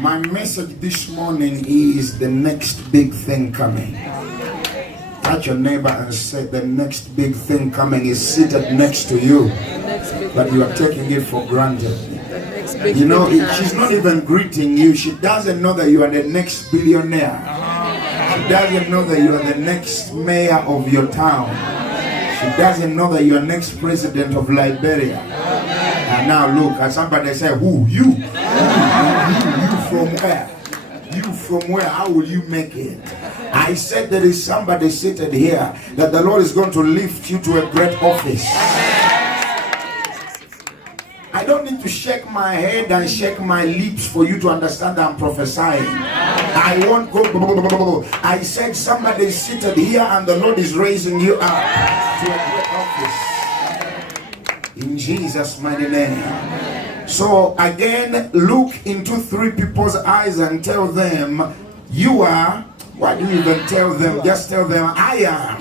My message this morning is the next big thing coming. Touch your neighbor and say the next big thing coming is seated next to you, but you are taking it for granted. You know, she's not even greeting you. She doesn't know that you are the next billionaire. She doesn't know that you are the next mayor of your town. She doesn't know that you are next president of Liberia. And now look, and somebody say, who? You? You from where? You from where? How will you make it? I said there is somebody seated here that the Lord is going to lift you to a great office. I don't need to shake my head and shake my lips for you to understand I'm prophesying. I won't go. I said somebody is seated here and the Lord is raising you up to a great office. In Jesus' mighty name. So again, look into three people's eyes and tell them, you are. Why do you even tell them? Just tell them, I am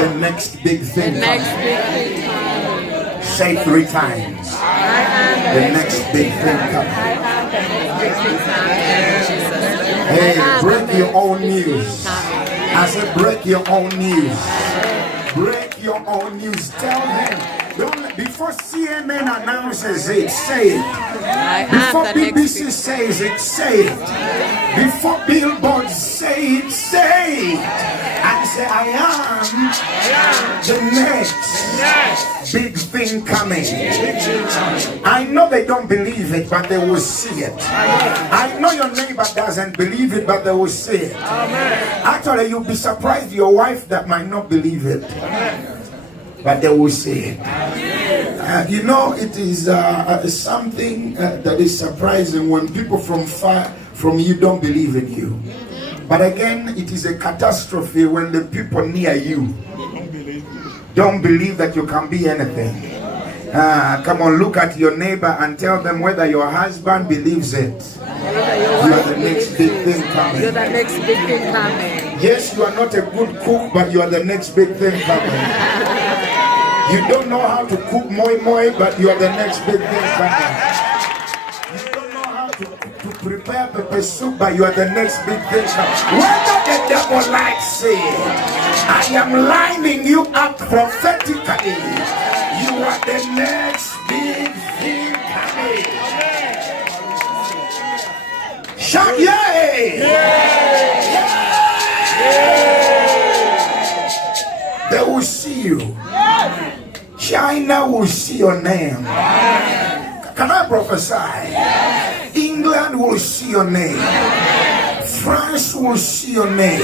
the next big thing coming. Say 3 times. The next big thing coming. Hey, break your own news. I said break your own news. Break your own news. Tell them. Don't, before CNN announces it, say it. Before BBC says it, say it. Before billboards say it, say it. And say, I am the next big thing coming. I know they don't believe it, but they will see it. I know your neighbor doesn't believe it, but they will see it. Actually, you'll be surprised your wife that might not believe it. But they will see it. You know, it is something that is surprising when people from far from you don't believe in you. But again, it is a catastrophe when the people near you don't believe that you can be anything. Come on, look at your neighbor and tell them whether your husband believes it. You are the next big thing coming. You're the next big thing coming. Yes, you are not a good cook, but you are the next big thing coming. You don't know how to cook moi moi, but you are the next big thing coming. You don't know how to prepare pepper soup, but you are the next big thing coming. Whether the devil likes it, I am lining you up prophetically. You are the next big thing coming. Shout yay! They will see you. China will see your name. Can I prophesy? England will see your name. France will see your name.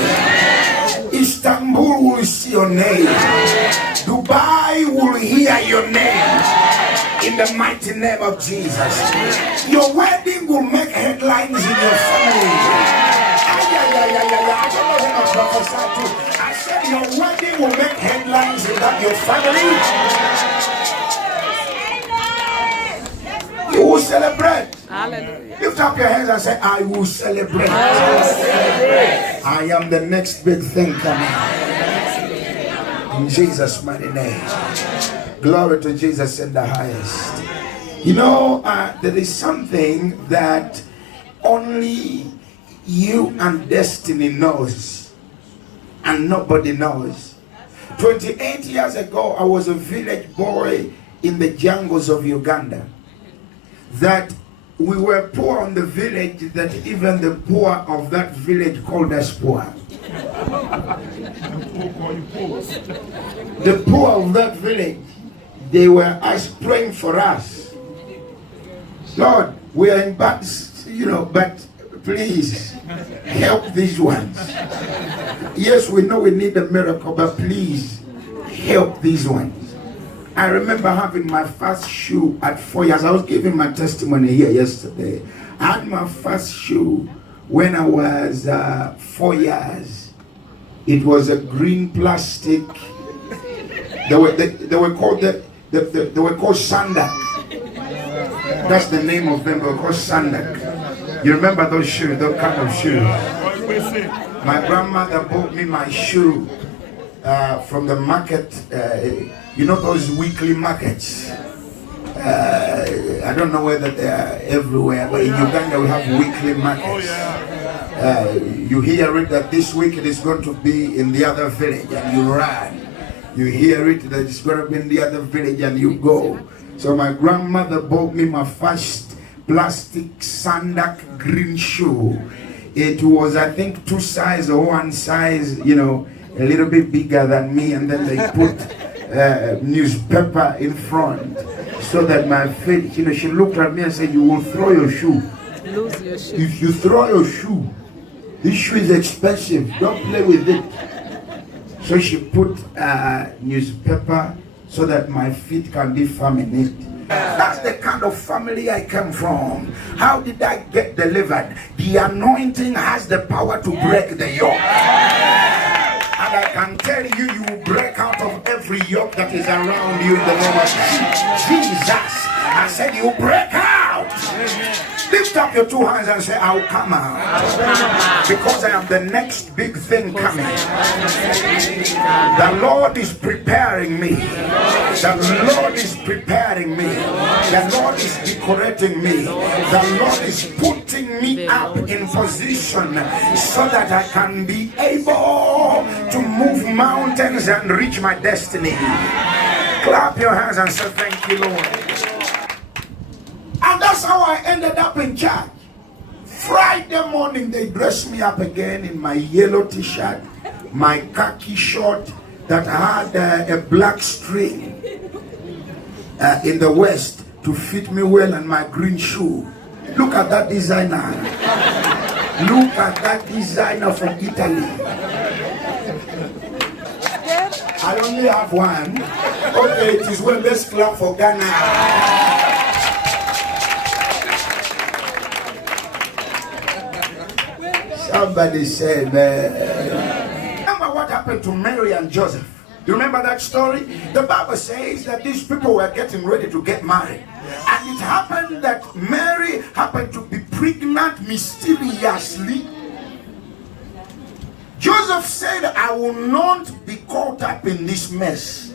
Istanbul will see your name. Dubai will hear your name. In the mighty name of Jesus. Your wedding will make headlines in your family. I don't know who I'm prophesying to. I said your wedding will make headlines in your family. You will celebrate. Hallelujah. Lift up your hands and say, I will celebrate. I will celebrate. I am the next big thing coming. In Jesus' mighty name. Glory to Jesus in the highest. You know, there is something that only you and destiny knows, and nobody knows. 28 years ago, I was a village boy in the jungles of Uganda. That we were poor on the village, that even the poor of that village called us poor. The poor of that village, they were praying for us. Lord, we are in bad, but please help these ones. Yes, we know we need a miracle, but please help these ones. I remember having my first shoe at 4 years. I was giving my testimony here yesterday. I had my first shoe when I was 4 years. It was a green plastic. They were called they were called sandak. That's the name of them. They were called sandak. You remember those shoes, those kind of shoes? My grandmother bought me my shoe from the market. You know those weekly markets. I don't know whether they are everywhere, but in Uganda we have weekly markets. You hear it that this week it is going to be in the other village, and you run. You hear it that it's going to be in the other village, and you go. So my grandmother bought me my first plastic sandak green shoe. It was, I think, 2 size or 1 size, you know, a little bit bigger than me, and then they put newspaper in front so that my feet, you know, she looked at me and said, you will throw your shoe. Lose your shoe. If you throw your shoe, this shoe is expensive, don't play with it. So she put newspaper so that my feet can be firm in it. That's the kind of family I came from. How did I get delivered? The anointing has the power to break the yoke. And I can tell you, you will break out of every yoke that is around you in the name of Jesus. I said you break out. Lift up your 2 hands and say, I'll come out. Because I am the next big thing coming. The Lord is preparing me. The Lord is preparing me. The Lord is decorating me. The Lord is putting me up in position so that I can be able to move mountains and reach my destiny. Clap your hands and say, thank you, Lord. And that's how I ended up in church. Friday morning, they dressed me up again in my yellow t-shirt, my khaki short that had a black string in the waist to fit me well, and my green shoe. Look at that designer. Look at that designer from Italy. I only have one. Okay, it is well. Let's clap for Ghana. Somebody said, remember what happened to Mary and Joseph? You remember that story? The Bible says that these people were getting ready to get married. And it happened that Mary happened to be pregnant mysteriously. Joseph said, I will not be caught up in this mess.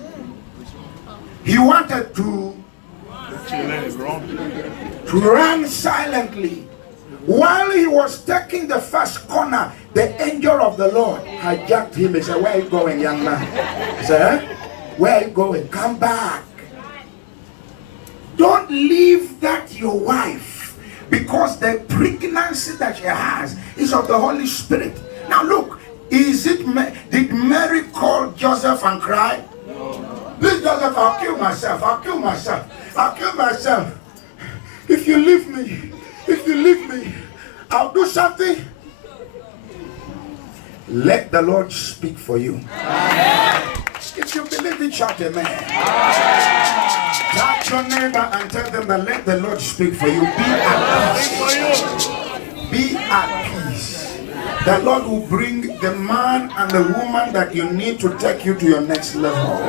He wanted to run silently. While he was taking the first corner, the angel of the Lord hijacked him. He said, where are you going, young man? He said, where are you going? Come back. Don't leave that your wife, because the pregnancy that she has is of the Holy Spirit. Now look, did Mary call Joseph and cry? Please, Joseph, I'll kill myself. I'll kill myself. I'll kill myself. If you leave me, I'll do something. Let the Lord speak for you. If you believe it, shout amen. Touch your neighbor and tell them that let the Lord speak for you. Be at peace. Be at peace. The Lord will bring the man and the woman that you need to take you to your next level.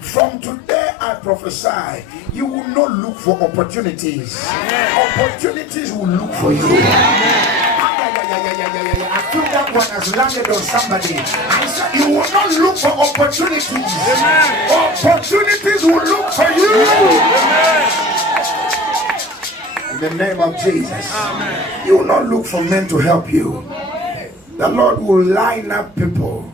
From today, I prophesy, you will not look for opportunities. Opportunities will look for you. I feel that one has landed on somebody. I said, you will not look for opportunities. Opportunities will look for you. In the name of Jesus. You will not look for men to help you. The Lord will line up people